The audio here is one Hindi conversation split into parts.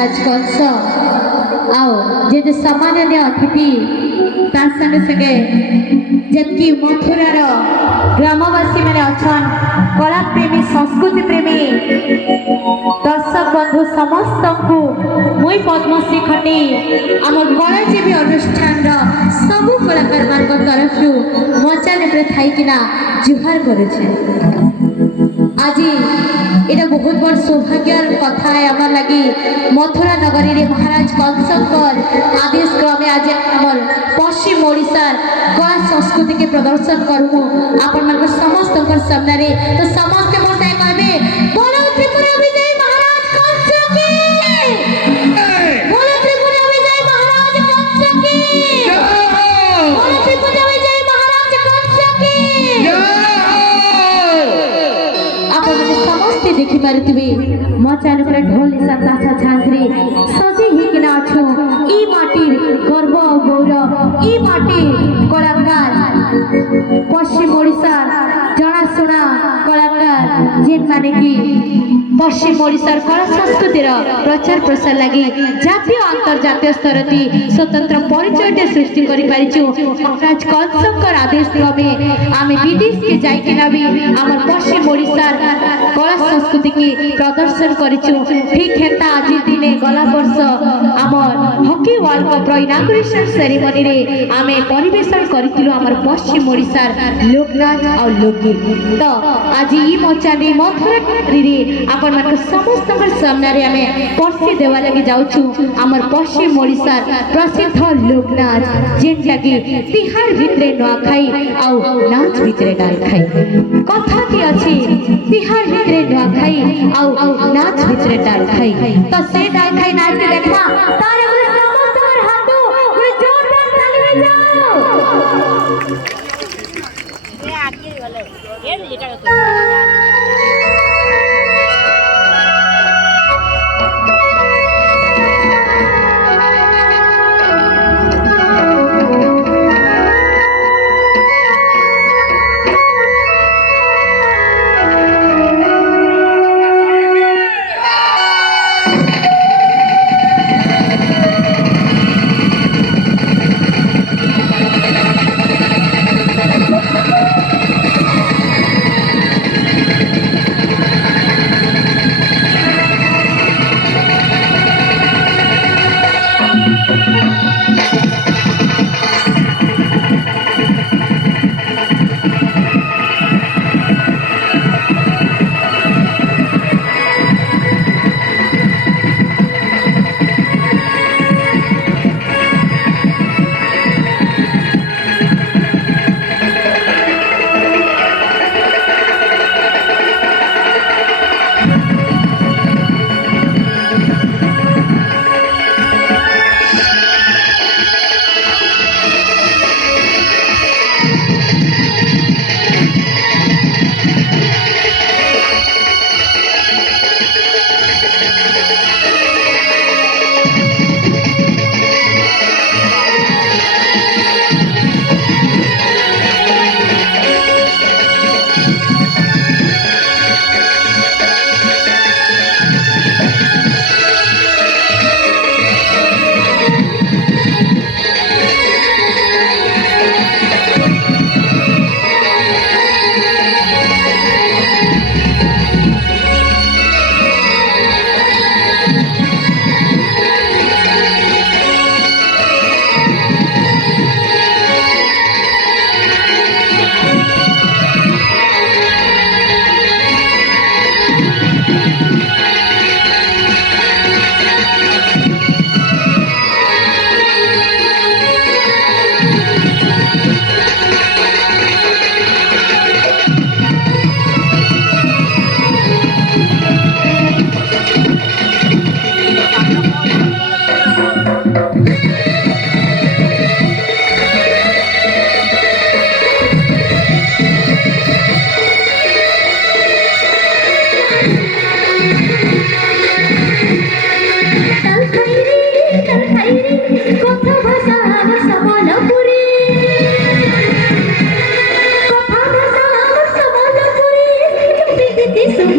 महाराज कंस आओ जे सामान्य अतिथि तार संगे संगे जबकि मथुरार ग्रामवासी मैंने अच्छन कला प्रेमी संस्कृति प्रेमी दर्शक बंधु समस्त को मुई पद्मश्री खटी आम कलाजीवी अनुष्ठान सबू कलाकार मान तरफ मचाने थैकिना जुहार करुचे। आज ये बहुत बड़ सौभाग्यर कथा है आम लगी मथुरा नगरी रे महाराज कंसकर आदेश क्रमे आज आम पश्चिम ओडिशार कला संस्कृति के प्रदर्शन करूँ आपण मान समस्त सामने तो समस्त मोटाई कहबे बोलो त्रिपुरा विजय महाराज कंस की, बोलो त्रिपुरा विजय महाराज कंस की, बोलो त्रिपुरा विजय महाराज कंस की। आपण समस्त देखि पारुथिबे मचान पर ढोल निशा ताछा झांझरी सजे ही किना अछु ई माटीर गर्व गौरव ई माटीर कलाकार पश्चिम ओडिशा जनाशुना कलाकार जेन माने कि पश्चिम ओडिशार कला संस्कृतिर प्रचार प्रसार लगी जातीय अंतर्जातीय स्तर स्वतंत्र परिचय सृष्टि कर महाराज कंसकर आदेश क्रमे आम विदेश के जाइकिना भी आम पश्चिम ओडिशार कला संस्कृति की प्रदर्शन करिछु। ठीक हेता आज दिने गला वर्ष आम hockey world cup inauguration ceremony रे आमे परिवेशन करिथिलु आमर पश्चिम ओडिशार लोकनाच और लोकगीत। तो आज ई मचानी मथुरा रे आपण मान समस्त सामने रे आमे पर्सी देवा लगी जाउछु आमर पश्चिम ओडिशार प्रसिद्ध लोकनाच जेनटा कि तिहार भितरे नुआखाई आ नाच भितरे डाल खाई कथा की अछि तिहार भितरे नुआखाई आ नाच भितरे डाल खाई। तो से डाल खाई नाच के देखमा तारे समस्त हाथ जोरदार ताली बजाओ। ये आगे वाले ये लेकर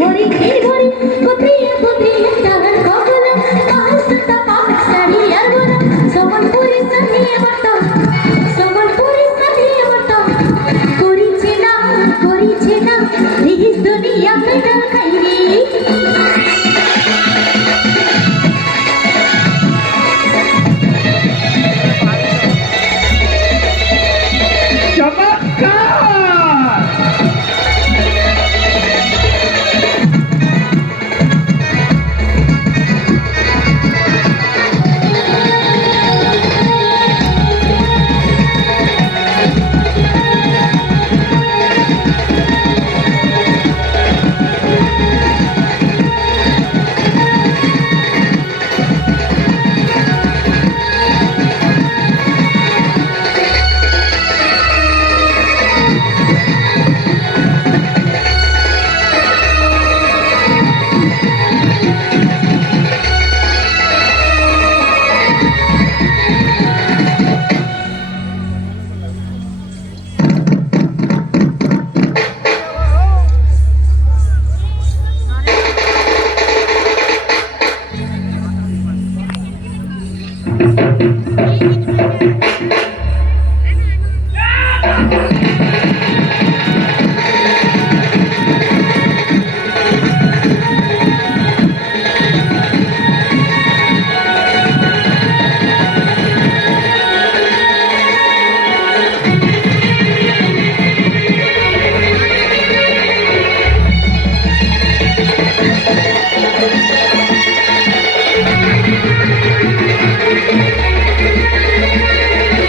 भरी भरी कोत्रिया कोत्रिया चालन कोगला